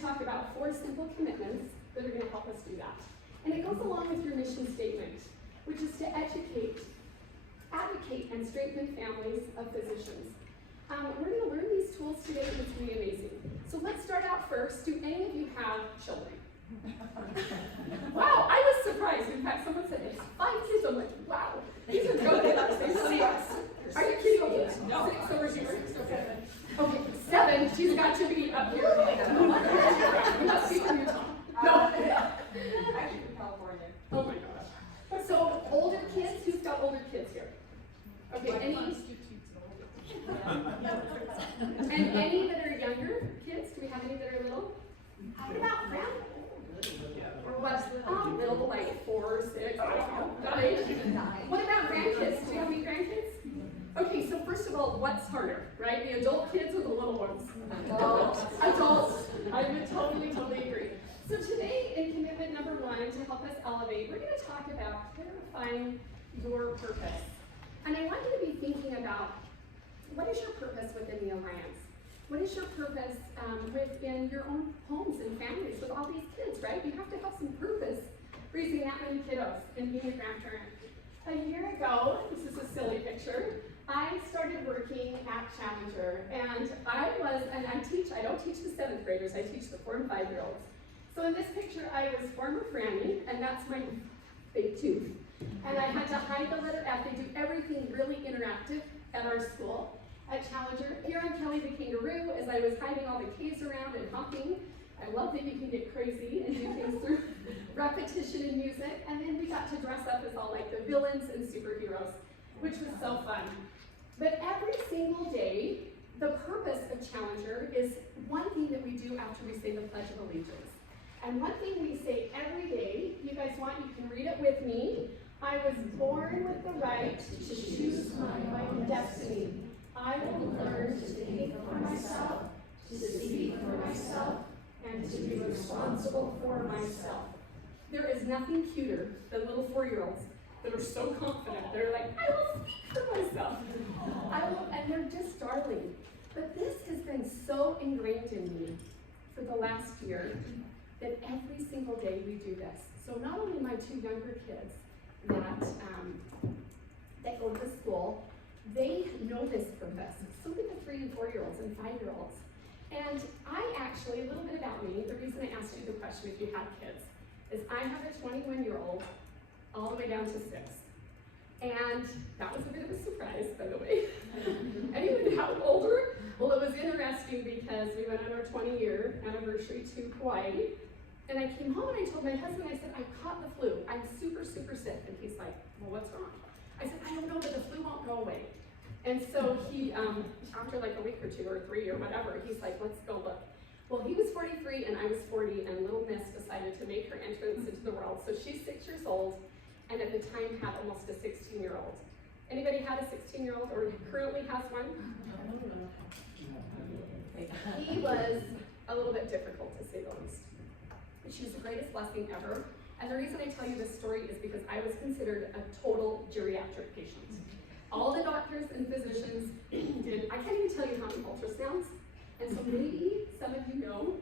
to talk about 4 simple commitments that are going to help us do that. And it goes along with your mission statement, which is to educate, advocate, and strengthen families of physicians. We're going to learn these tools today, and it's going to be amazing. So let's start out first. Do any of you have children? Wow, I was surprised. In fact, someone said, it's 5 kids. I'm like, wow, these are good. They say yes. Are you kidding me? No. 6 over here. Okay, 7. She's got to be up here. You must be from Utah. No. Actually from California. Oh my gosh. So, older kids? Who's got older kids here? Okay, any? And any that are younger kids? Do we have any that are little? What about grandma? Or what? Little, like 4, 6, 9. What about grandkids? Do you have any grandkids? Okay, so first of all, what's harder, right? The adult kids or the little ones? Adults. I would totally agree. So today, in commitment number 1, to help us elevate, we're going to talk about clarifying your purpose. And I want you to be thinking about, what is your purpose within the Alliance? What is your purpose within your own homes and families with all these kids, right? You have to have some purpose raising that many kiddos and being a grandparent. A year ago, this is a silly picture, I started working at Challenger, and I don't teach the 7th graders, I teach the 4 and 5-year-olds. So in this picture, I was former Franny, and that's my fake tooth. And I had to hide the letter F. They do everything really interactive at our school at Challenger. Here I'm Kelly the kangaroo, as I was hiding all the K's around and humping. I love that you can get crazy and do things through repetition and music. And then we got to dress up as all like the villains and superheroes, which was so fun. But every single day, the purpose of Challenger is one thing that we do after we say the Pledge of Allegiance. And one thing we say every day, you guys want, you can read it with me. I was born with the right to choose my own destiny. I will learn to think for myself, to speak for myself, and to be responsible for myself. There is nothing cuter than little 4-year-olds that are so confident. They're like, I will speak for myself. And they're just darling. But this has been so ingrained in me for the last year that every single day we do this. So not only my 2 younger kids that go to school, they know this purpose. So do the 3 and 4-year-olds and 5-year-olds. And I actually, a little bit about me, the reason I asked you the question if you had kids, is I have a 21-year-old all the way down to 6. And that was a bit of a surprise, by the way. Anyone how older? Well, it was interesting because we went on our 20-year anniversary to Hawaii. And I came home and I told my husband, I said, I caught the flu. I'm super sick. And he's like, well, what's wrong? I said, I don't know, but the flu won't go away. And so he, after like a week or 2 or 3 or whatever, he's like, let's go look. Well, he was 43 and I was 40, and little Miss decided to make her entrance into the world. So she's 6 years old, and at the time had almost a 16-year-old. Anybody had a 16-year-old or currently has one? He was a little bit difficult, to say the least. She was the greatest blessing ever. And the reason I tell you this story is because I was considered a total geriatric patient. All the doctors and physicians did, I can't even tell you how many ultrasounds. And so maybe some of you know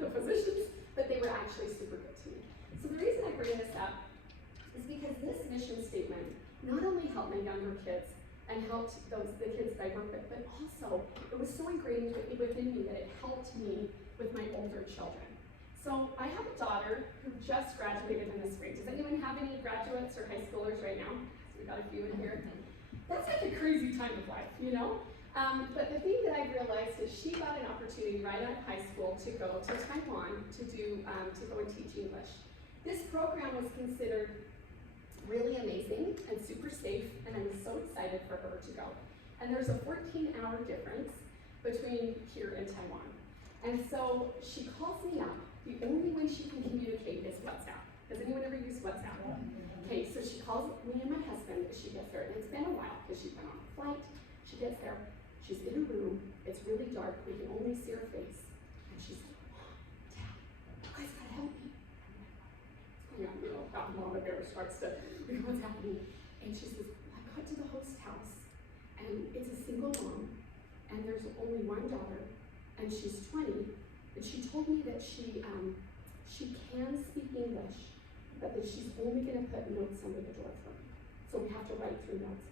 the physicians, but they were actually super good to me. So the reason I bring this up is because this mission statement not only helped my younger kids and helped the kids that I work with, but also it was so ingrained within me that it helped me with my older children. So I have a daughter who just graduated in the spring. Does anyone have any graduates or high schoolers right now? So we've got a few in here. That's like a crazy time of life, you know? But the thing that I realized is she got an opportunity right out of high school to go to Taiwan to go and teach English. This program was considered really amazing and super safe, and I was so excited for her to go. And there's a 14-hour difference between here and Taiwan. And so she calls me up. The only way she can communicate is WhatsApp. Does anyone ever use WhatsApp? Okay, so she calls me and my husband as she gets there, and it's been a while because she's been on a flight. She gets there, she's in a room, it's really dark, we can only see her face. And she's like, Mom, Dad, you guys gotta help me. Yeah, you know, Mama Bear starts to, what's happening? And she says, I got to the host house, and it's a single mom, and there's only one daughter, and she's 20, And she told me that she can speak English, but that she's only going to put notes under the door for me. So we have to write through notes.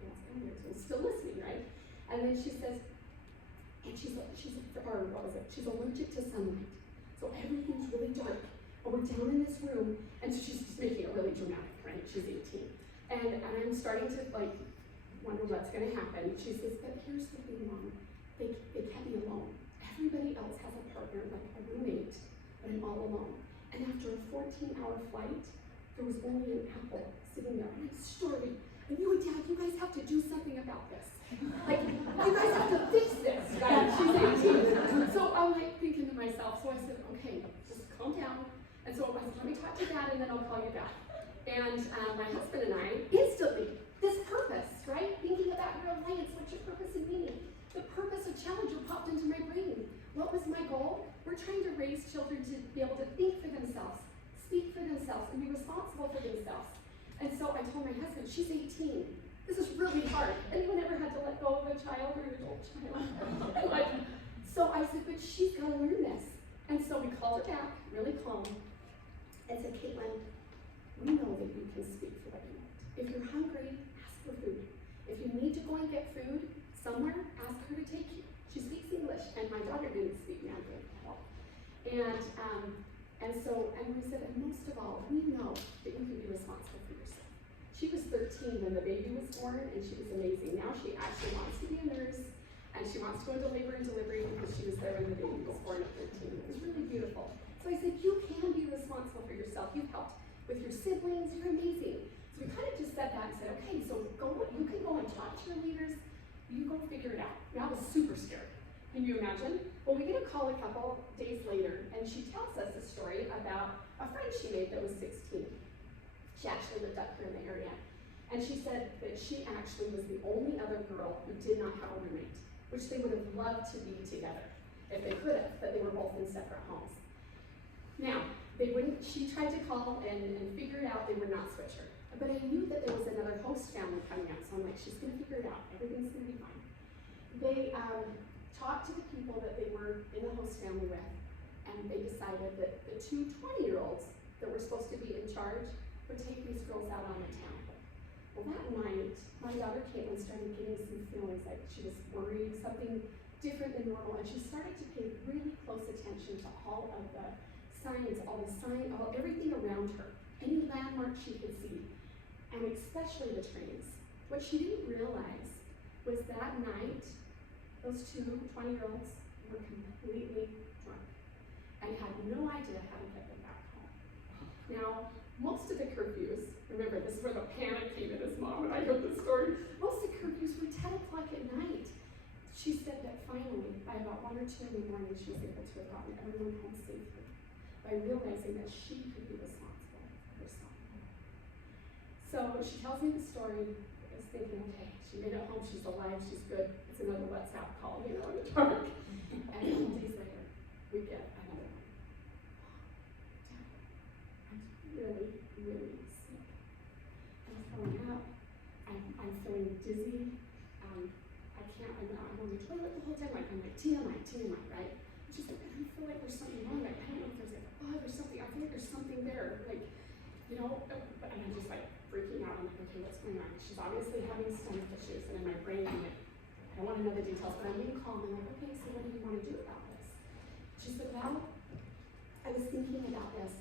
And that's kind of weird. So I'm still listening, right? And then she says, and she's allergic to sunlight. So everything's really dark. And we're down in this room, and so she's just making it really dramatic, right? She's 18. And I'm starting to like wonder what's gonna happen. She says, but here's the thing, Mom, they can't be alone. Everybody else has a partner, like a roommate, but I'm all alone. And after a 14-hour flight, there was only an apple sitting there, and I'm starving. And you and Dad, you guys have to do something about this. Like, you guys have to fix this, right? She's 18. So I'm like thinking to myself, so I said, okay, just calm down. And so I said, let me talk to Dad and then I'll call you back. And my husband and I instantly, this purpose, right? Thinking about your alliance, what's your purpose and meaning? The purpose of Challenger popped into my brain. What was my goal? We're trying to raise children to be able to think for themselves, speak for themselves, and be responsible for themselves. And so I told my husband, she's 18. This is really hard. Anyone ever had to let go of a child or an adult child? So I said, but she's got to learn this. And so we called her back, really calm, and said, Caitlin, we know that you can speak for what you want. If you're hungry, ask for food. If you need to go and get food somewhere, ask her to take you. She speaks English, and my daughter didn't speak Mandarin at all. And we said, and most of all, we know that you can be responsible for yourself. She was 13 when the baby was born, and she was amazing. Now she actually wants to be a nurse, and she wants to go into labor and delivery because she was there when the baby was born at 13. It was really beautiful. So I said, you can be responsible for yourself. You've helped with your siblings. You're amazing. So we kind of just said that and said, okay, so you can go and talk to your leaders. You go figure it out. And I was super scared. Can you imagine? Well, we get a call a couple days later, and she tells us a story about a friend she made that was 16. She actually lived up here in the area. And she said that she actually was the only other girl who did not have a roommate, which they would have loved to be together if they could have, but they were both in separate homes. Now, she tried to call and figure it out, they would not switch her. But I knew that there was another host family coming up, so I'm like, she's gonna figure it out, everything's gonna be fine. They talked to the people that they were in the host family with, and they decided that the two 20-year-olds that were supposed to be in charge would take these girls out on the town. Well, that night, my daughter Caitlin started getting some feelings like she was worried, something different than normal, and she started to pay really close attention to all of the signs, everything around her, any landmark she could see, and especially the trains. What she didn't realize was that night, those two 20-year-olds were completely drunk and had no idea how to get them back home. Now, most of the curfews, remember this is where the panic came in this mom when I heard this story, most of the curfews were 10 o'clock at night. She said that finally, by about 1 or 2 in the morning, she was able to have gotten everyone home safely by realizing that she could be responsible for herself. So she tells me the story. I was thinking, okay, she made it home, she's alive, she's good. It's another WhatsApp call, in the dark. And 2 days later, we get another one. I'm really, really sick. I'm throwing up. I'm feeling dizzy. I'm on the toilet the whole time. I'm like, TMI, right? She's like, I feel like there's something wrong. Like, I don't know if there's like a bug or something. I feel like there's something there. Like, and I'm just like freaking out. I'm like, okay, what's going on? She's obviously having stomach issues. And in my brain, I'm like, I don't want to know the details, but I'm being calm. I'm like, okay, so what do you want to do about this? She said, well, I was thinking about this.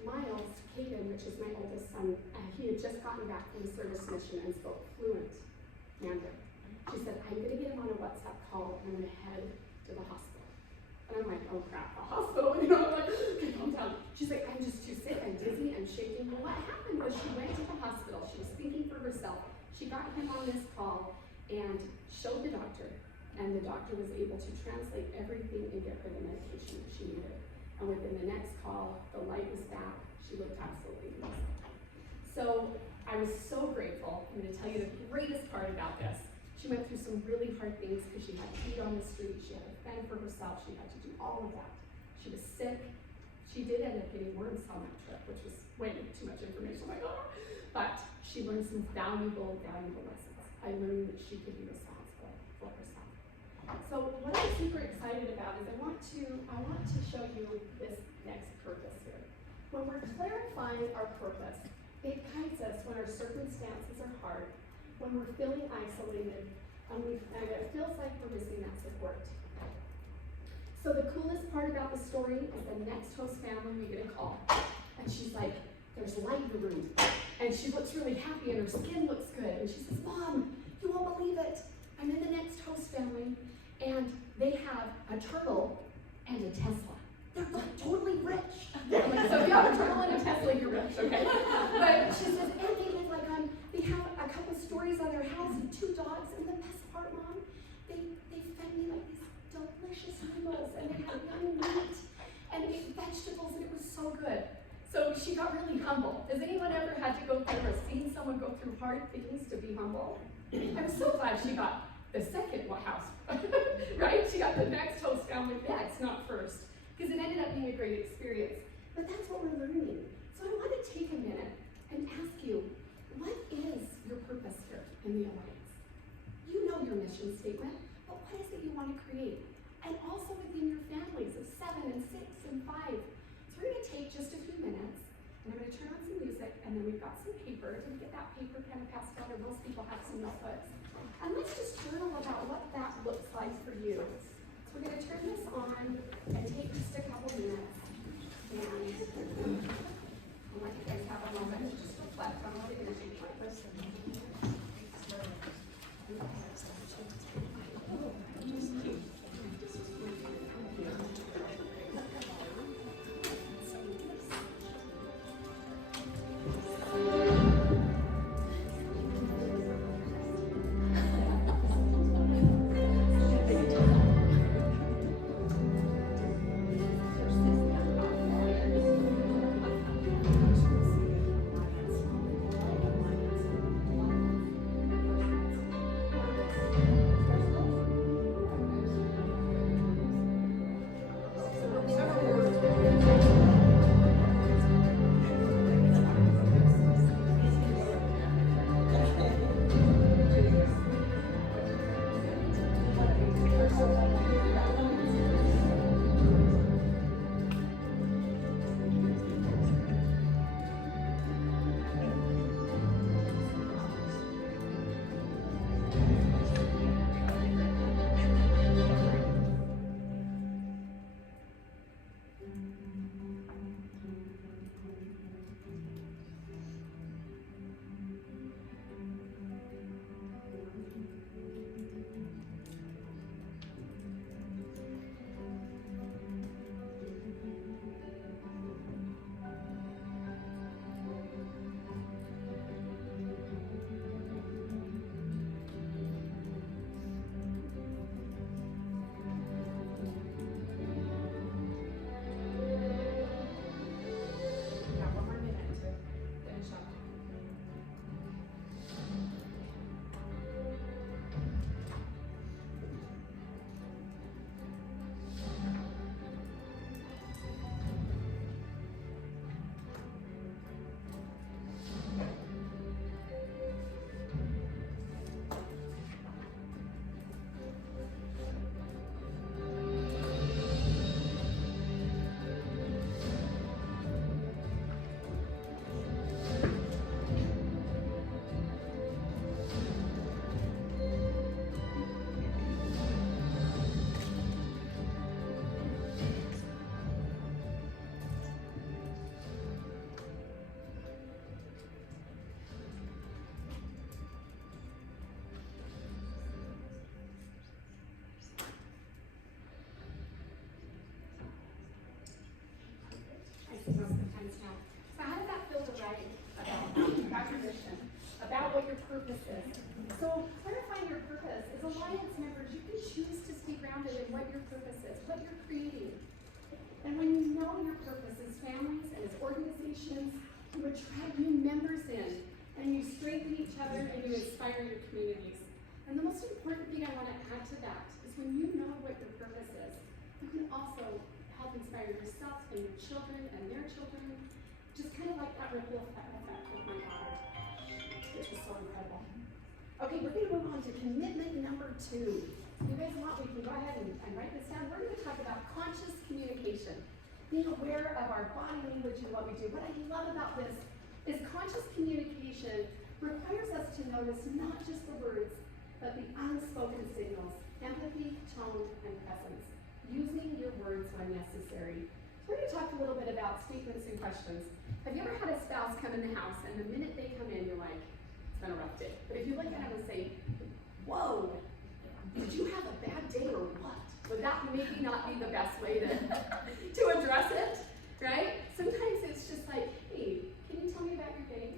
Miles, Caden, which is my oldest son, he had just gotten back from a service mission and spoke fluent Mandarin. She said, I'm going to get him on a WhatsApp call and I'm going to head to the hospital. And I'm like, oh crap, a hospital? I'm like, okay, calm down. She's like, I'm just too sick, I'm dizzy, I'm shaking. Well, what happened was she went to the hospital, she was thinking for herself. She got him on this call and showed the doctor. And the doctor was able to translate everything and get her the medication that she needed. And within the next call, the light was back. She looked absolutely amazing. So I was so grateful. I'm going to tell you the greatest part about this. She went through some really hard things because she had to eat on the street, she had to fend for herself, she had to do all of that. She was sick. She did end up getting worms on that trip, which was way too much information. I'm like, oh. But she learned some valuable lessons. I learned that she could be responsible for herself. So what I'm super excited about is I want to show you this next purpose here. When we're clarifying our purpose, it guides us when our circumstances are hard, when we're feeling isolated, and it feels like we're missing that support. So the coolest part about the story is the next host family we get a call, and she's like, there's light in the room, and she looks really happy and her skin looks good, and she says, Mom, you won't believe it. I'm in the next host family, and they have a turtle and a Tesla. They're like totally rich. Like, so if you have a turtle and a Tesla, you're rich, okay? But she says, and they live like they have a couple stories on their house and 2 dogs, and the best part, Mom, they fed me like these delicious meals, and they had young meat, and they ate vegetables, and it was so good. So she got really humble. Has anyone ever had to go through or seen someone go through hard things to be humble? I'm so glad she got the second house, right? She got the next host family next, not first, because it ended up being a great experience. But that's what we're learning. So I want to take a minute and ask you, what is your purpose here in the Alliance? You know your mission statement, but what is it you want to create? And also within your families of 7 and 6 and 5. So we're going to take just a few minutes, and I'm going to turn on some music, and then we've got some paper. Did we get that paper kind of passed out, or most people have some notebooks? And let's just journal about what that looks like for you. So we're going to turn this on and take just a couple minutes. And I'll let you guys have a moment to just reflect on what you're going to do like this. Most of the times now. So how did that feel to write about your mission, about what your purpose is? So clarifying your purpose, as Alliance members, you can choose to stay grounded in what your purpose is, what you're creating. And when you know your purpose as families and as organizations, you attract new members in, and you strengthen each other and you inspire your communities. And the most important thing I want to add to that is when you know what your purpose is, you can also help inspire yourself and your children and their children, just kind of like that ripple effect with my daughter, which is so incredible. Okay, we're going to move on to commitment number 2. you guys want, we can go ahead and write this down. We're going to talk about conscious communication. Being aware of our body language and what we do. What I love about this is conscious communication requires us to notice not just the words, but the unspoken signals, empathy, tone, and presence. Using your words when necessary. So we're going to talk a little bit about statements and questions. Have you ever had a spouse come in the house and the minute they come in, you're like, it's been a rough day. But if you look at them and say, whoa, did you have a bad day or what? Would that maybe not be the best way to address it, right? Sometimes it's just like, hey, can you tell me about your day,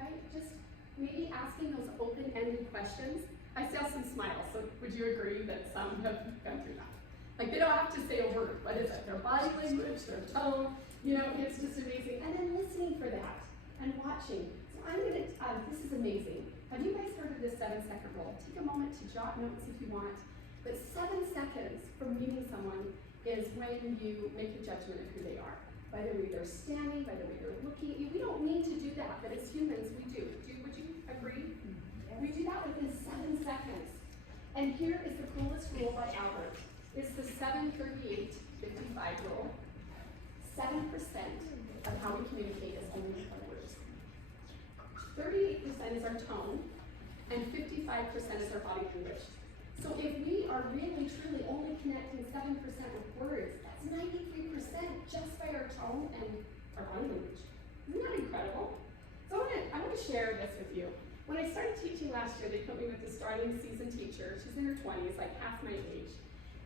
right? Just maybe asking those open-ended questions. I saw some smiles, so would you agree that some have gone through that? Like they don't have to say a word. What is it? Their body language, their tone, it's just amazing. And then listening for that and watching. So I'm gonna, this is amazing. Have you guys heard of the 7-second rule? Take a moment to jot notes if you want. But 7 seconds from meeting someone is when you make a judgment of who they are. By the way they're standing, by the way they're looking at you. We don't need to do that, but as humans, we do. Would you agree? Yes. We do that within 7 seconds. And here is the coolest rule by Albert. It's the 7-38-55 rule. 7% of how we communicate is only with our words. 38% is our tone, and 55% is our body language. So if we are really, truly only connecting 7% with words, that's 93% just by our tone and our body language. Isn't that incredible? So I want to share this with you. When I started teaching last year, they put me with the starting season teacher. She's in her 20s, like half my age.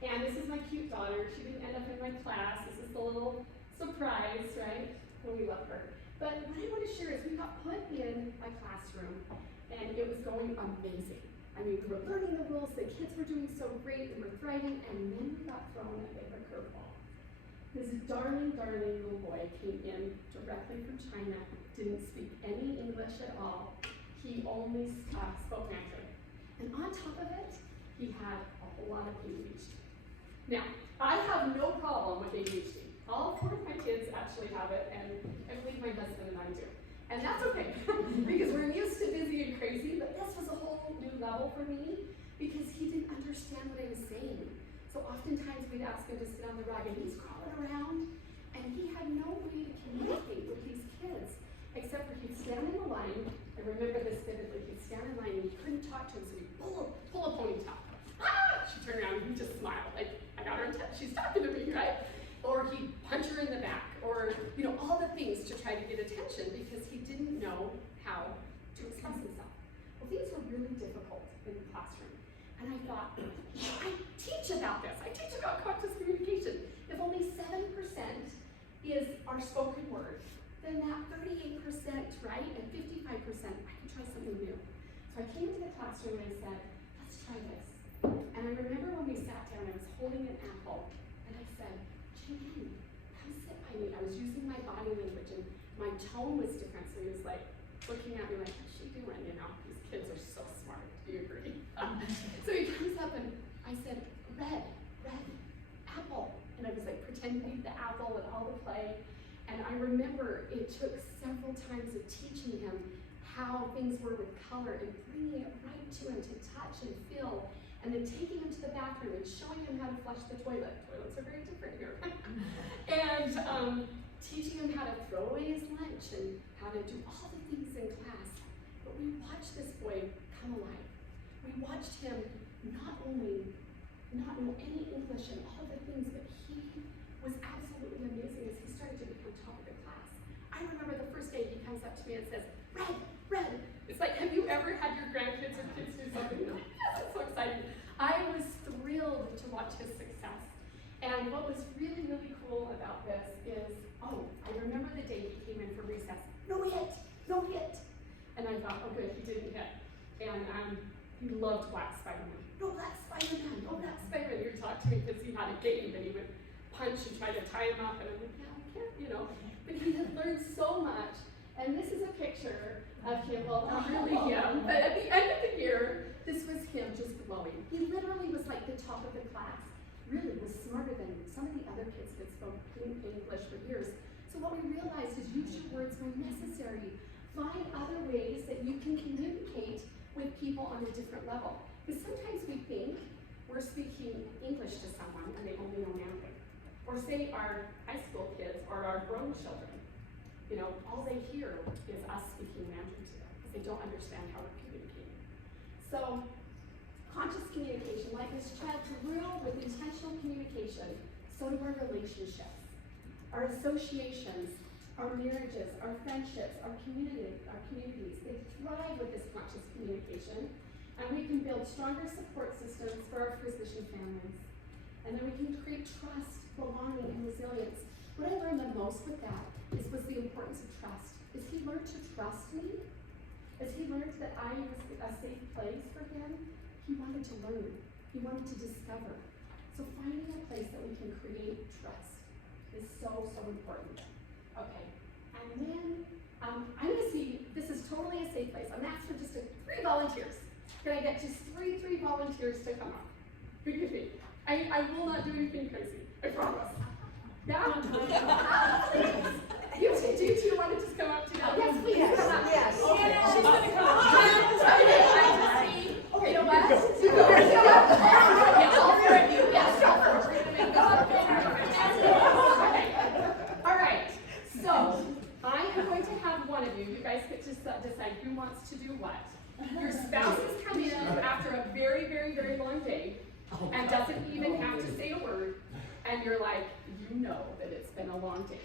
And this is my cute daughter. She didn't end up in my class. This is the little surprise, right? And we love her. But what I want to share is we got put in a classroom, and it was going amazing. I mean, we were learning the rules. The kids were doing so great. We were thriving, and then we got thrown a bit of a curveball. This darling, darling little boy came in directly from China, didn't speak any English at all. He only spoke Mandarin. And on top of it, he had a whole lot of ADHD. Now, I have no problem with ADHD. All 4 of my kids actually have it, and I believe my husband and I do. And that's okay, because we're used to busy and crazy, but this was a whole new level for me, because he didn't understand what I was saying. So oftentimes we'd ask him to sit on the rug, and he's crawling around, and he had no way to communicate with these kids, except for he'd stand in the line. I remember this vividly. He'd stand in line, and he couldn't talk to him, so he'd pull a ponytail. Ah! She'd turn around, and he'd just smile, like, I got her attention, she's talking to me, right? Or he'd punch her in the back, or, all the things to try to get attention because he didn't know how to express himself. Well, things were really difficult in the classroom. And I thought, I teach about this. I teach about conscious communication. If only 7% is our spoken word, then that 38%, right, and 55%, I can try something new. So I came into the classroom and I said, let's try this. And I remember when we sat down, I was holding an apple, and I said, Jane, come sit by me. I was using my body language, and my tone was different, so he was like, looking at me like, what's she doing, These kids are so smart, do you agree? So he comes up, and I said, red, apple. And I was like, pretending to eat the apple and all the play. And I remember it took several times of teaching him how things were with color and bringing it right to him to touch and feel. And then taking him to the bathroom and showing him how to flush the toilet. Toilets are very different here. And teaching him how to throw away his lunch and how to do all the things in class. But we watched this boy come alive. We watched him not only not know any English and all the things, but he was absolutely amazing as he started to become top of the class. I remember the first day he comes up to me and says, red. It's like, have you ever had your grandkids or kids do something? Yes, it's so exciting. I was thrilled to watch his success. And what was really, really cool about this is, I remember the day he came in for recess. No hit. And I thought, oh good, he didn't hit. And he loved Black Spider-Man. No Black Spider-Man. He would talk to me because he had a game that he would punch and try to tie him up. And I'm like, yeah, I can't, But he had learned so much. And this is a picture of him, well, not really him, but at the end of the year, this was him just glowing. He literally was like the top of the class. Really was smarter than some of the other kids that spoke English for years. So what we realized is use your words when necessary. Find other ways that you can communicate with people on a different level. Because sometimes we think we're speaking English to someone and they only know Mandarin. Or say our high school kids or our grown children, you know, all they hear is us speaking Mandarin to them because they don't understand how we're communicating. So, conscious communication, like this child grew with intentional communication, so do our relationships, our associations, our marriages, our friendships, our communities, they thrive with this conscious communication, and we can build stronger support systems for our physician families. And then we can create trust, belonging, and resilience. What I learned the most with that was the importance of trust. As he learned to trust me, as he learned that I was a safe place for him, he wanted to learn. He wanted to discover. So finding a place that we can create trust is so, so important. Okay, and then I'm gonna see, this is totally a safe place. I'm asked for just 3 volunteers. Can I get just three volunteers to come up? Who could be? I will not do anything crazy, I promise. Yeah? You two want to just come up together? Yes, please. Yes. Come up. Yes. Okay, Yes. she's gonna come up. Okay, I just see, you know what? Yes, all 4 of you. Yes, go for it. We're gonna make this up. Okay. All right, so I am going to have one of you guys get to decide who wants to do what. Your spouses come in after a very, very, very long day and doesn't even have to say a word, and you're like, you know that it's been a long day.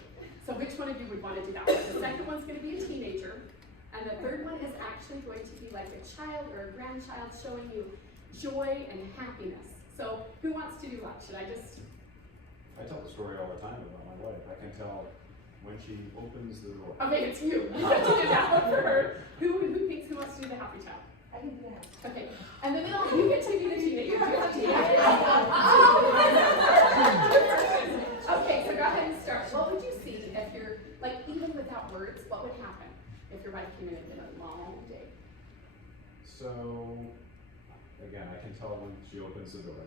So which one of you would want to do that one? The second one's going to be a teenager, and the third one is actually going to be like a child or a grandchild showing you joy and happiness. So who wants to do what? Should I just? I tell the story all the time about my wife. I can tell when she opens the door. Okay, it's you. You have to do that one for her. Who thinks who wants to do the happy child? I can do that. Okay, and the middle, you get to be the teenager. You have to Okay, so go ahead and start. What would you see if you're, like, even without words, what would happen if your wife came in and did a long day? So, again, I can tell when she opens the door,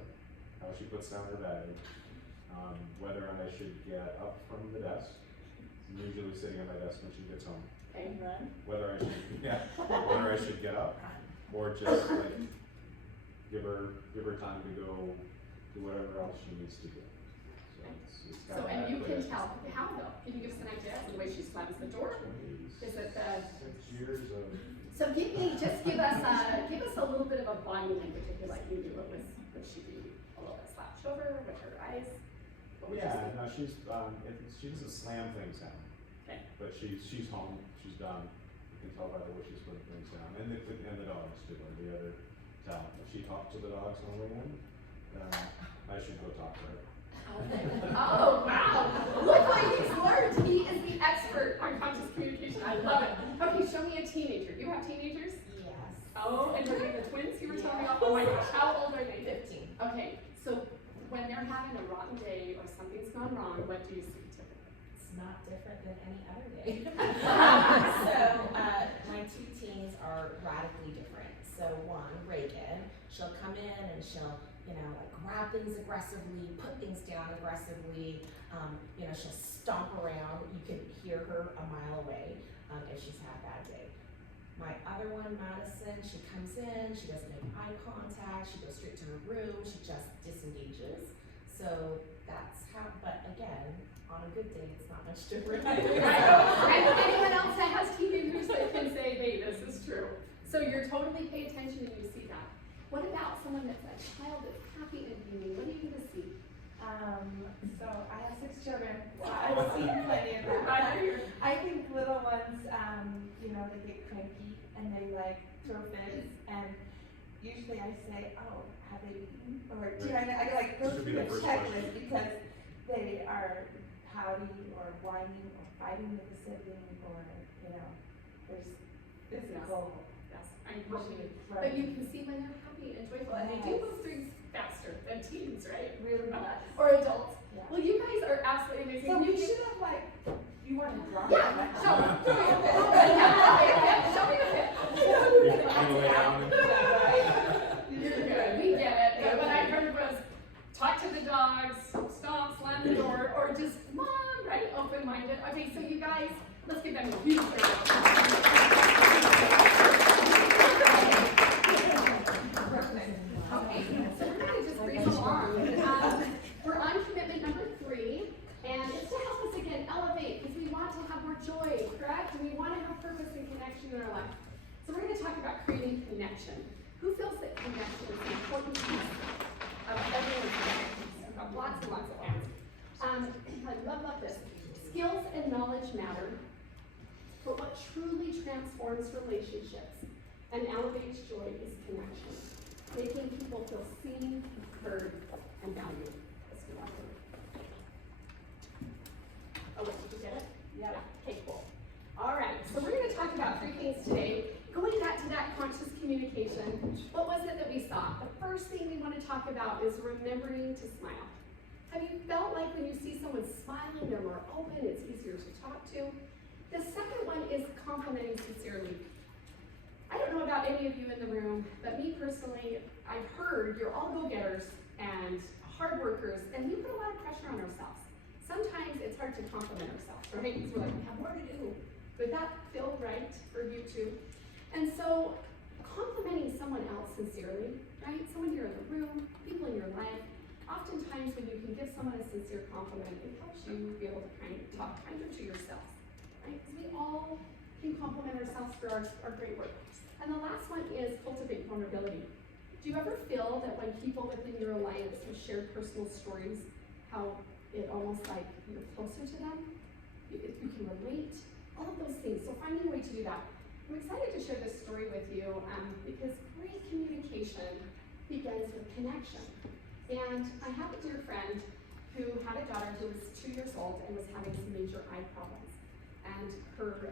how she puts down her bag, whether I should get up from the desk. I'm usually sitting at my desk when she gets home. Okay, Whether I should get up or just like give her time to go do whatever else she needs to do. So it's So, got and that you can clear. tell, how though? Can you give us an idea of the way she slams the door? Is it the, 6 years of so give us a little bit of a body language if you like me to. Would she be a little bit slouched over with her eyes? What would you say? no, she doesn't slam things down. Okay. But she's home, she's done. You can tell by the way she's putting things down. And the dogs too, are the other talent. If she talks to the dogs on the way in, I should go talk to her. Oh, wow. Look what he's learned. He is the expert on conscious communication. I love it. Okay, show me a teenager. You have teenagers? Yes. Oh, and are they the twins you were telling me about? Oh my gosh, how old are they? 15. Okay, so when they're having a rotten day or something's gone wrong, what do you see typically? It's not different than any other day. My 2 teens are radically different. So one, Reagan, she'll come in and she'll, like grab things aggressively, put things down aggressively. She'll stomp around. You can hear her a mile away if she's had a bad day. My other one, Madison, she comes in, she doesn't make eye contact, she goes straight to her room, she just disengages. So that's how, but again, on a good day, it's not much different. And anyone else that has teenagers that can say, hey, this is true. So you're totally pay attention and you see that. What about someone that's a child that's happy and beaming? What are you gonna see? So I have 6 children. So I've seen plenty of that. Right here. I think little ones, they get cranky and they like throw fits, and usually I say, oh, have they eaten? Or do you know, I like go Should be through the the first checklist question. because they are pouty or whining or fighting with a sibling, or there's physical. Yes, I'm pushing. Right. But you can see when they're happy and joyful, and they do those things faster than teens, right? Really nice. Or adults. Yeah. Well, you guys are absolutely amazing. So You we give- should have you want to drop Yeah, it? show me the fit. Show me the fit. On the way down. You're good, we get it. But what I heard was, talk to the dogs, stomp, slam the door, or just, mom, right, open-minded. Okay, so you guys, let's give them a huge round of applause. Okay, so we're gonna just briefly connection. Who feels that connection is an important piece of everyone's life? I've got lots and lots of hands. I love this. Skills and knowledge matter, but what truly transforms relationships and elevates joy is connection. Making people feel seen, heard, and valued. Oh, wait, did you get it? Yeah. Okay, cool. All right, so we're going to talk about 3 things today. Going back to that conscious communication, what was it that we saw? The first thing we want to talk about is remembering to smile. Have you felt like when you see someone smiling, they're more open, it's easier to talk to? The second one is complimenting sincerely. I don't know about any of you in the room, but me personally, I've heard you're all go-getters and hard workers, and we put a lot of pressure on ourselves. Sometimes it's hard to compliment ourselves, right? Because we're like, we have more to do. Would that feel right for you too? And so, complimenting someone else sincerely, right? Someone here in the room, people in your life, oftentimes when you can give someone a sincere compliment, it helps you be able to kind of talk kinder to yourselves, right? Because we all can compliment ourselves for our great work. And the last one is cultivate vulnerability. Do you ever feel that when people within your alliance have shared personal stories, how it almost like you're closer to them? You can relate, all of those things. So finding a way to do that. I'm excited to share this story with you because great communication begins with connection. And I have a dear friend who had a daughter who was 2 years old and was having some major eye problems. And her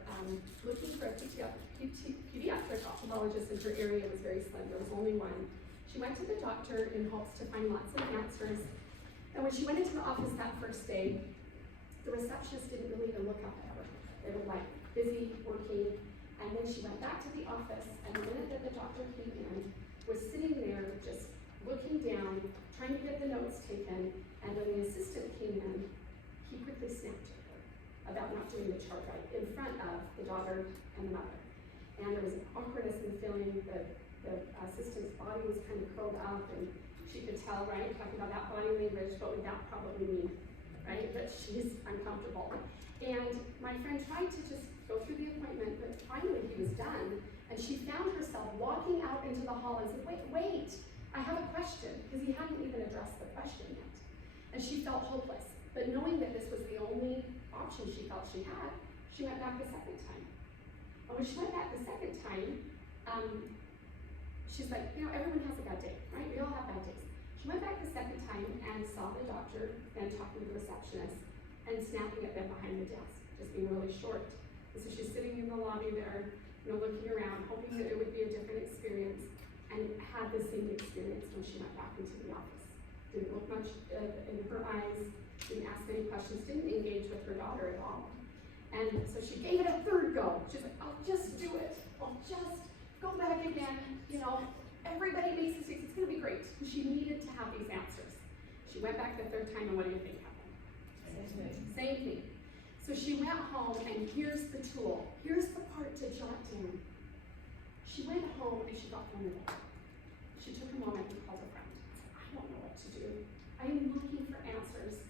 looking for a pediatric ophthalmologist in her area was very slim. There was only one. She went to the doctor in hopes to find lots of answers. And when she went into the office that first day, the receptionist didn't really even look up at her. They were like busy working. And then she went back to the office, and the minute that the doctor came in, was sitting there just looking down, trying to get the notes taken. And when the assistant came in, he quickly snapped at her about not doing the chart right in front of the daughter and the mother. And there was an awkwardness in the feeling that the assistant's body was kind of curled up, and she could tell, right, talking about that body language, what would that probably mean, right, that she's uncomfortable. And my friend tried to just go through the appointment, but finally he was done, and she found herself walking out into the hall and said, wait, I have a question, because he hadn't even addressed the question yet. And she felt hopeless, but knowing that this was the only option she felt she had, she went back the second time. And when she went back the second time, she's like, everyone has a bad day, right? We all have bad days. She went back the second time and saw the doctor and talking to the receptionist and snapping at them behind the desk, just being really short. And so she's sitting in the lobby there, looking around, hoping that it would be a different experience, and had the same experience when she went back into the office. Didn't look much in her eyes, didn't ask any questions, didn't engage with her daughter at all. And so she gave it a third go. She's like, I'll just do it. I'll just go back again. Everybody makes mistakes. It's going to be great. She needed to have these answers. She went back the third time, and what do you think happened? Same thing. So she went home, and here's the tool. Here's the part to jot down. She went home, and she got vulnerable. She took a moment and called a friend. I don't know what to do. I am looking for answers,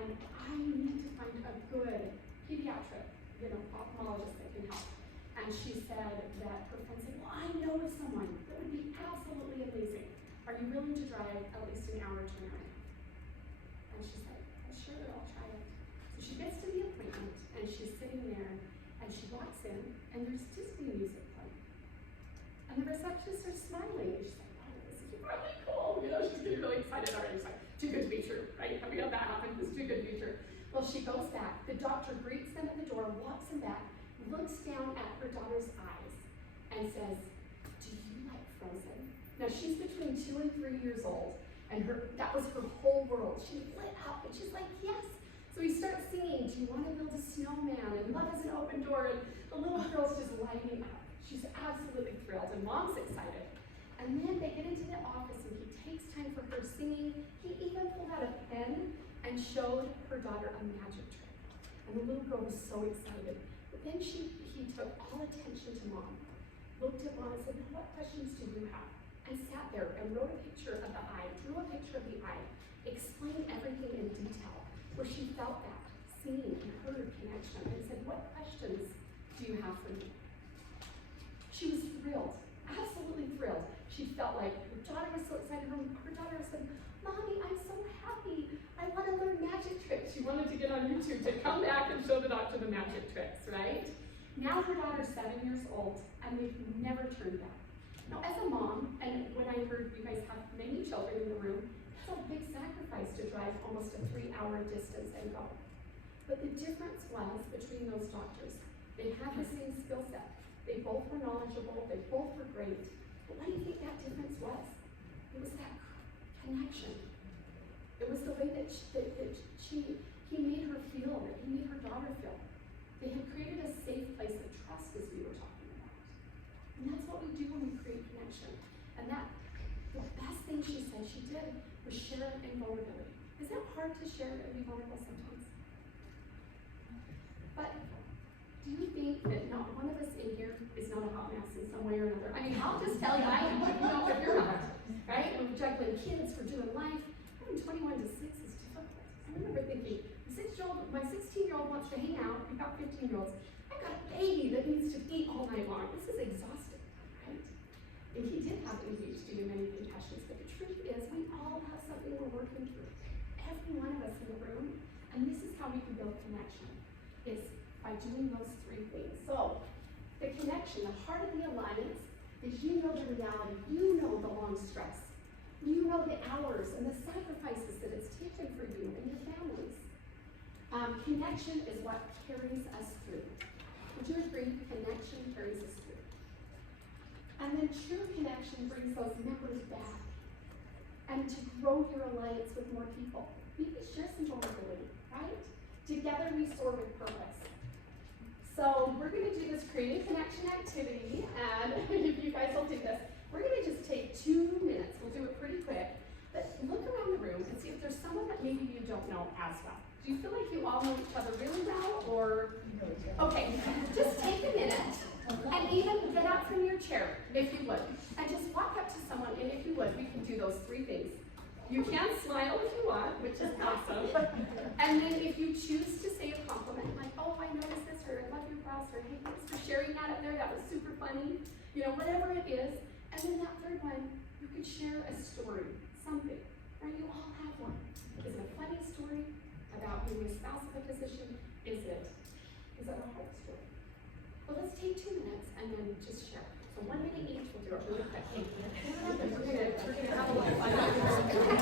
and I need to find a good pediatric, ophthalmologist that can help. And she said that her friend said, well, I know of someone that would be absolutely amazing. Are you willing to drive at least an hour to an area? And she's like, well, sure, I'll try it. So she gets to the appointment, and she's sitting there, and she walks in, and there's Disney music playing. And the receptionist starts smiling, and she's like, oh, this is really cool. She's getting really excited already. She's like, too good to be true, right? Have you had that happen? It's too good to be true. Well, she goes back. The doctor greets them at the door, walks them back, looks down at her daughter's eyes, and says, do you like Frozen? Now, she's between 2 and 3 years old, and that was her whole world. She lit up, and she's like, yes. So he starts singing, do you want to build a snowman? And love is an open door, and the little girl's just lighting up. She's absolutely thrilled, and mom's excited. And then they get into the office, and he takes time for her singing. He even pulled out a pen and showed her daughter a magic trick. And the little girl was so excited. But then he took all attention to mom, looked at mom and said, what questions do you have? And sat there and wrote a picture of the eye, drew a picture of the eye, explained everything in detail, where she felt that seen and heard connection, and said, what questions do you have for me? She was thrilled, absolutely thrilled. She felt like her daughter was so excited. Her daughter said, "Mommy, I'm so happy. I want to learn magic tricks." She wanted to get on YouTube to come back and show the doctor the magic tricks, right? Now her daughter's 7 years old, and we've never turned back. Now, as a mom, and when I heard you guys have many children in the room, it's a big sacrifice to drive almost a 3-hour distance and go. But the difference was between those doctors. They had the same skill set. They both were knowledgeable. They both were great. But what do you think that difference was? It was that connection. It was the way that he made her feel, that he made her daughter feel. They had created a safe place of trust, as we were talking about. And that's what we do when we create connection. And the best thing she said she did was share in vulnerability. Is that hard to share and be vulnerable sometimes? But do you think that not one of us in here is not a hot mess in some way or another? I mean, I'll just tell you, I am, if you're not, right? When we're juggling kids, we're doing life. Having 21 to 6 is difficult. I remember thinking, my 16-year-old wants to hang out. We've got 15-year-olds. I've got a baby that needs to eat all night long. This is exhausting, right? And he did have ADHD and many concussions, but the truth is, we all have something we're working through. Every one of us in the room, and this is how we can build connection, is by doing those 3 things. So, the connection, the heart of the alliance, is you know the reality, you know the long stress, you know the hours and the sacrifices that it's taken for you and your families. Connection is what carries us through. Would you agree? Connection carries us through. And then true connection brings those members back. And to grow your alliance with more people. Maybe share some vulnerability, right? Together we soar with purpose. So we're going to do this creative connection activity, and if you guys will do this, we're going to just take 2 minutes. We'll do it pretty quick. But look around the room and see if there's someone that maybe you don't know as well. Do you feel like you all know each other really well, or? Okay, just take a minute and even get up from your chair, if you would, and just walk up to someone, and if you would, we can do those 3 things. You can smile if you want, which is awesome. And then if you choose to say a compliment, like, "Oh, I noticed this," or "I love your blouse," or "Hey, thanks for sharing that up there, that was super funny," you know, whatever it is. And then that 3rd one, you could share a story, something, right? You all have one. Is it a funny story about being a spouse of a physician? Is it a hard story? Well, let's take 2 minutes and then just share. So 1 minute each, we'll do it really quick. We're gonna have a little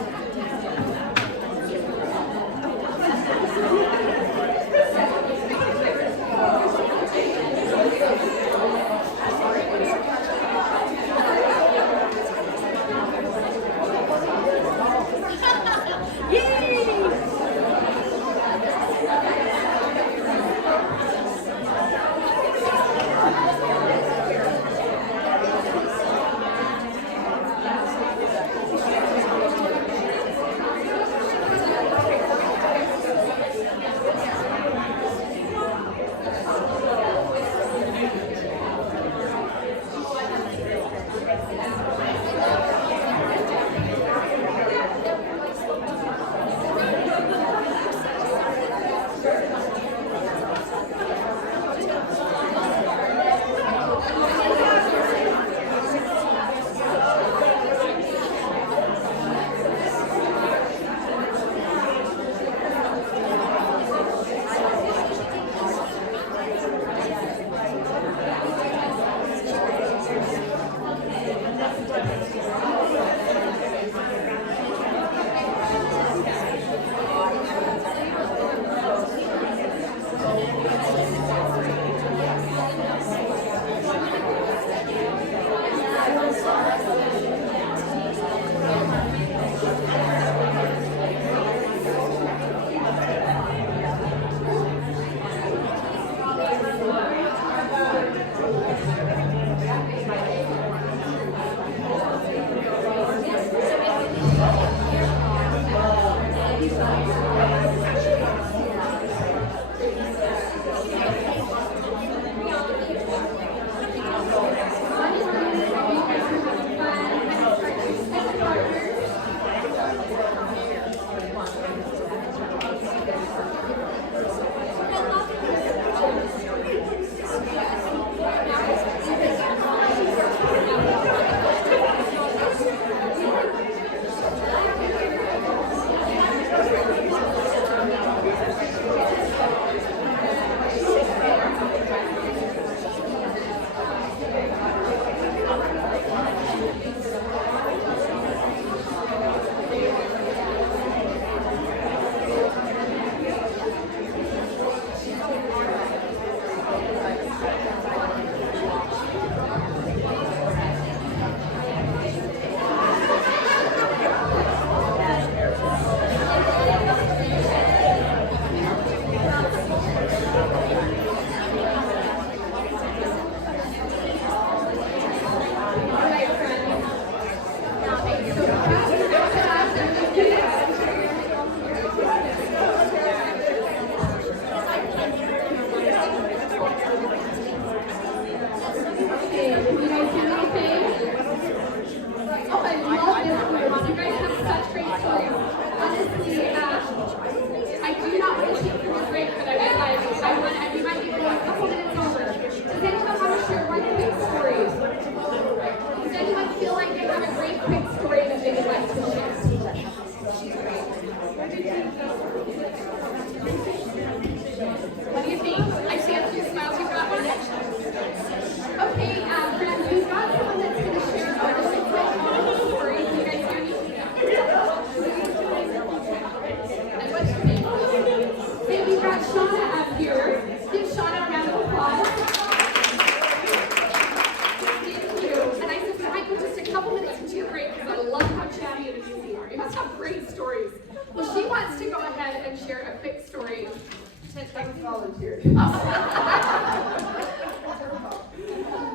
That was volunteered.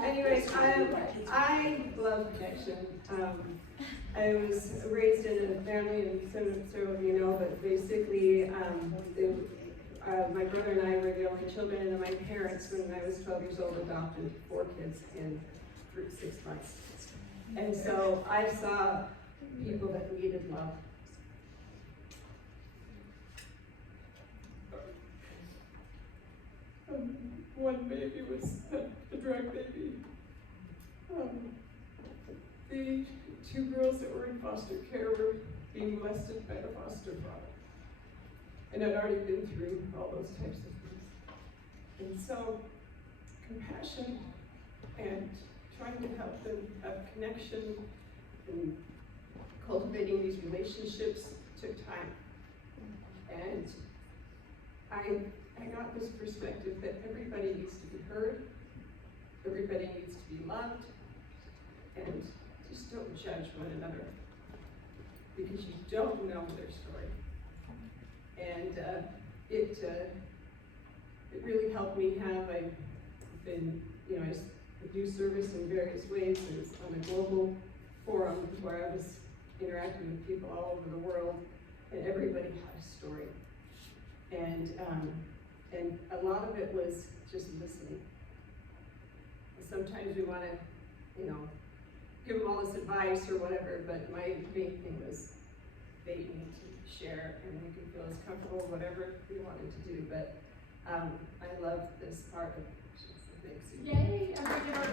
Anyways, I love Connection. I was raised in a family, and several of you know, but basically, my brother and I were the only children, and then my parents, when I was 12 years old, adopted 4 kids in 6 months. And so I saw people that needed love. One baby was a drug baby. The 2 girls that were in foster care were being molested by the foster father. And I'd already been through all those types of things. And so, compassion and trying to help them have connection and cultivating these relationships took time. And I got this perspective that everybody needs to be heard, everybody needs to be loved, and just don't judge one another because you don't know their story. And it really helped me have, I've been, you know, I do service in various ways. I was on a global forum where I was interacting with people all over the world, and everybody had a story. And a lot of it was just listening. Sometimes we want to, you know, give them all this advice or whatever, but my main thing was they need to share and we can feel as comfortable whatever we wanted to do. But I love this part of things. Yay! Everybody give our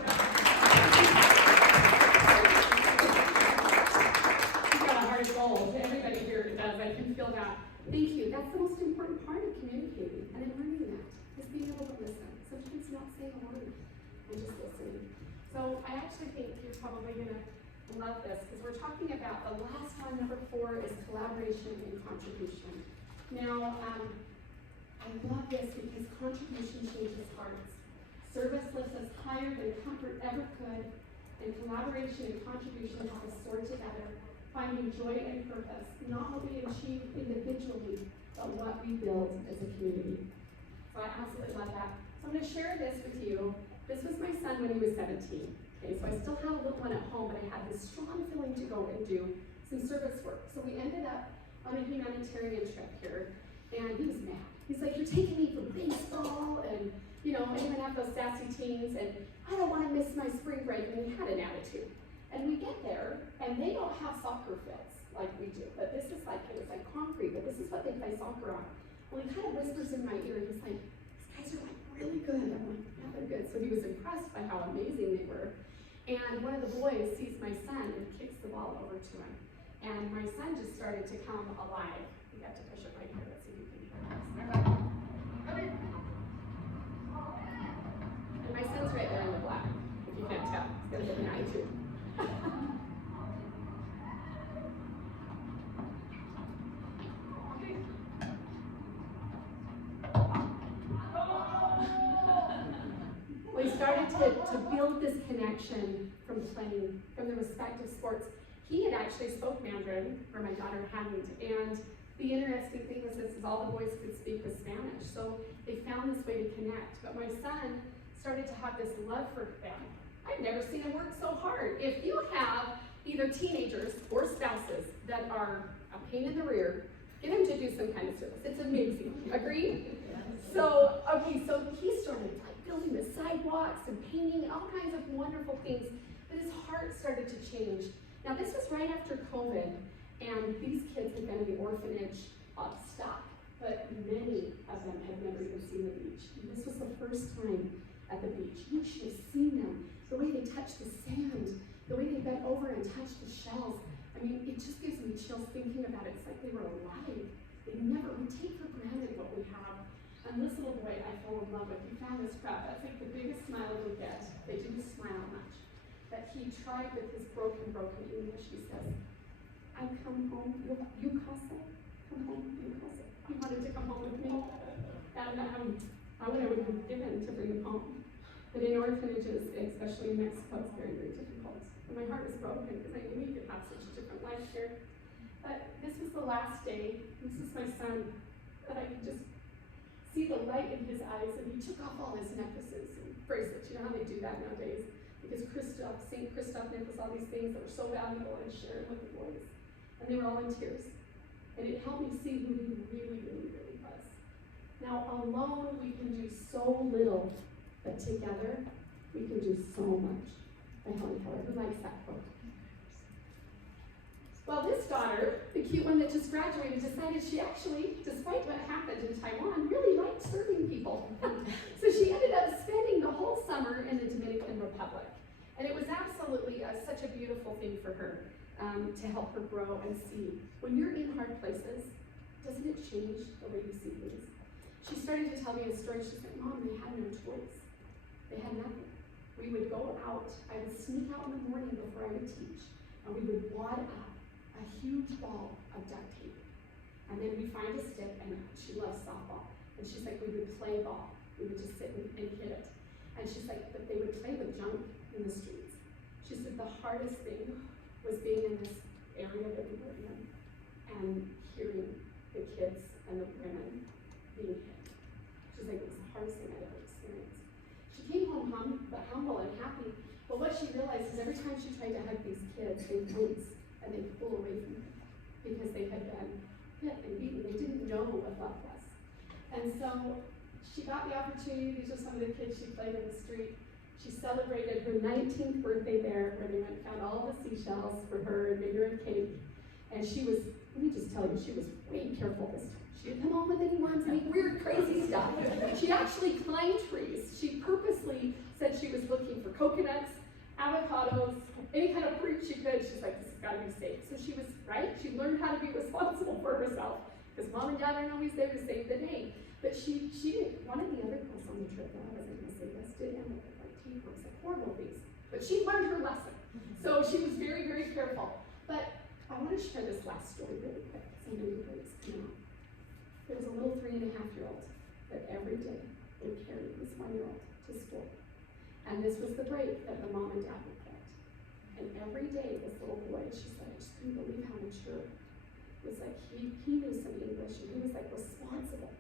You've got a heart of gold. Everybody here does. I can feel that. Thank you. That's the most important part of communicating and in learning that, is being able to listen. Sometimes not saying a word and just listening. So I actually think you're probably going to love this because we're talking about the last one, number 4, is collaboration and contribution. Now, I love this because contribution changes hearts. Service lifts us higher than comfort ever could, and collaboration and contribution help us soar together, finding joy and purpose, not what we achieve individually, but what we build as a community. So I absolutely love that. So I'm going to share this with you. This was my son when he was 17. Okay, so I still had a little one at home, but I had this strong feeling to go and do some service work. So we ended up on a humanitarian trip here, and he was mad. He's like, "You're taking me for baseball, and you know, anyone have those sassy teens, and I don't want to miss my spring break." And he had an attitude. And we get there, and they don't have soccer fields like we do, but this is like, it was like concrete, but this is what they play soccer on. Well, he kind of whispers in my ear, and he's like, "These guys are like really good." I'm like, "Yeah, they're good." So he was impressed by how amazing they were. And one of the boys sees my son and kicks the ball over to him. And my son just started to come alive. You have to push it right here. Let's see if you can hear this. Come in. And my son's right there in the black, if you can't tell. He's got a good attitude. We started to build this connection from playing, from the respective sports. He had actually spoke Mandarin, or my daughter hadn't, and the interesting thing was this is all the boys could speak was Spanish, so they found this way to connect. But my son started to have this love for them. I've never seen him work so hard. If you have either teenagers or spouses that are a pain in the rear, get them to do some kind of service. It's amazing. Agreed? So, okay, so he started like building the sidewalks and painting all kinds of wonderful things, but his heart started to change. Now this was right after COVID, and these kids had been in the orphanage stuck, but many of them had never even seen the beach. And this was the first time at the beach. You should have seen them. The way they touched the sand, the way they bent over and touched the shells. I mean, it just gives me chills thinking about it. It's like they were alive. We take for granted what we have. And this little boy I fell in love with, he found this crowd. That's like the biggest smile you'll get. They didn't smile much. But he tried with his broken English. He says, "I come home, you casa, come home, you casa." He wanted to come home with me. And I would have given to bring him home. But in orphanages, especially in Mexico, it's very, very difficult. And my heart was broken because I knew he could have such a different life here. But this was the last day. This is my son that I could just see see the light in his eyes, and he took off all his necklaces and bracelets. You know how they do that nowadays? Because St. Christoph necklace, all these things that were so valuable, and shared with the boys. And they were all in tears. And it helped me see who he really, really, really was. Now, alone we can do so little, but together we can do so much. By Helen Keller. Who likes that quote? Well, this daughter, the cute one that just graduated, decided she actually, despite what happened in Taiwan, really liked serving people. So she ended up spending the whole summer in the Dominican Republic. And it was absolutely such a beautiful thing for her to help her grow and see. When you're in hard places, doesn't it change the way you see things? She started to tell me a story. She said, Mom, they had no toys. They had nothing. We would go out, I would sneak out in the morning before I would teach, and we would wad up a huge ball of duct tape. And then we'd find a stick, and she loves softball. And she's like, we would play ball. We would just sit and hit it. And she's like, but they would play with junk in the streets. She said the hardest thing was being in this area that we were in and hearing the kids and the women being hit. She's like, it was the hardest thing I'd ever experienced. She came home humble and happy, but what she realized is every time she tried to hug these kids, they'd wince and they'd pull away from her because they had been hit and beaten. They didn't know what love was. And so she got the opportunity. These are some of the kids she played in the street. She celebrated her 19th birthday there, where they went and found all the seashells for her and made her a cake. And she was, let me just tell you, she was way careful this time. She didn't come home with any worms, any weird, crazy stuff. She actually climbed trees. She purposely said she was looking for coconuts, avocados, any kind of fruit she could. She's like, this has got to be safe. So she was, right? She learned how to be responsible for herself, because Mom and Dad aren't always there to save the day. But she didn't. One of the other girls on the trip, I wasn't going to say this, did end up with like tapeworms, like horrible things. But she learned her lesson. So she was very, very careful. But I want to share this last story really quick. Some of you heard this come out. There was a little 3.5-year-old that every day would carry this 1-year-old to school. And this was the break that the mom and dad would get. And every day this little boy, she said, I just couldn't believe how mature. It was like he knew some English, and he was like responsible.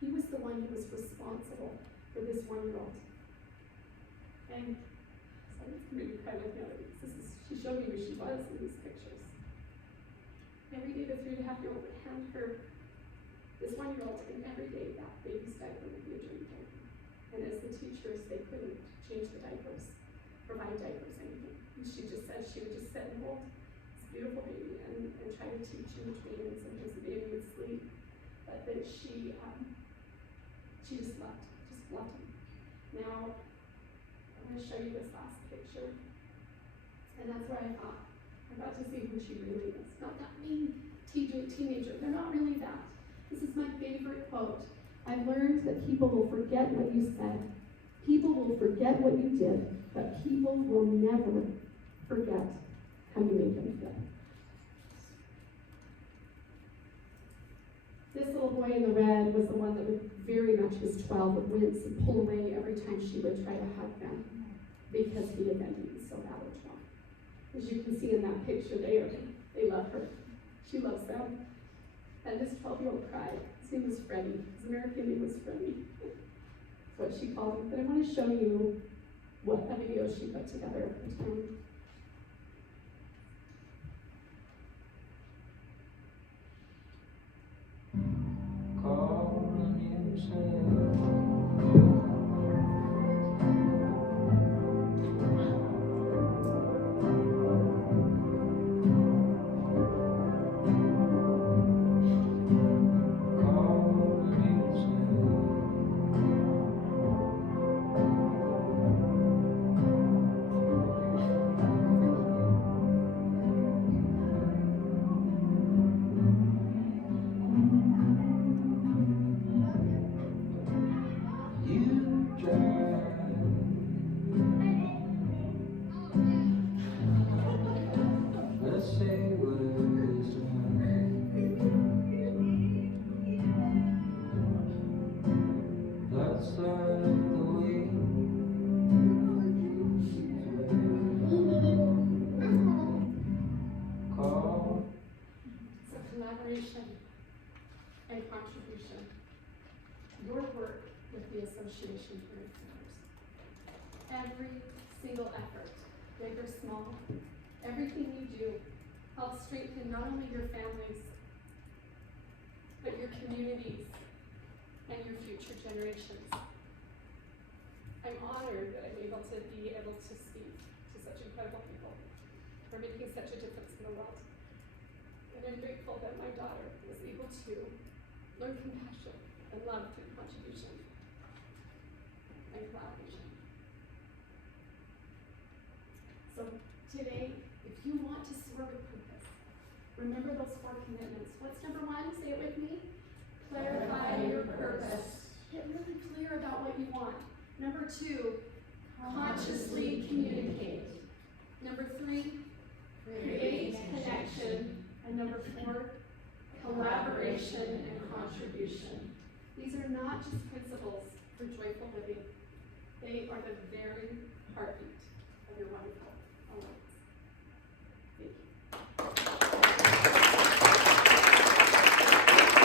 He was the one who was responsible for this 1-year-old. And so it's maybe kind of she showed me who she was in these pictures. Every day the 3.5-year-old would hand her this 1-year-old, and every day that baby's diaper would be a dirty diaper. And as the teachers, they couldn't change the diapers, provide diapers, anything. And she just said she would just sit and hold this beautiful baby and try to teach in between, and sometimes the baby would sleep. But that she just loved him. Now, I'm going to show you this last picture. And that's where I got to see who she really is. Not that mean teenager. They're not really that. This is my favorite quote. I've learned that people will forget what you said. People will forget what you did, but people will never forget how you made them feel. This little boy in the red was the one that would very much, was 12, would wince and pull away every time she would try to hug them because he had been beaten so bad at 12. As you can see in that picture, they love her. She loves them. And this 12-year-old cried. His name was Freddie. His American name was Freddie. That's what she called him. But I want to show you what a video she put together at the time. And contribution. Your your work with the Association for its members. Every single effort, big or small, everything you do helps strengthen not only your families, but your communities and your future generations. I'm honored that I'm able to speak to such incredible people who are making such a difference in the world. And I'm grateful that my daughter was able to learn compassion and love through contribution and collaboration. So today, if you want to serve with purpose, remember those 4 commitments. What's number 1? Say it with me. Clarify your purpose. Get really clear about what you want. Number 2, consciously communicate. Number 3, create connection. And number 4, collaboration and contribution. These are not just principles for joyful living.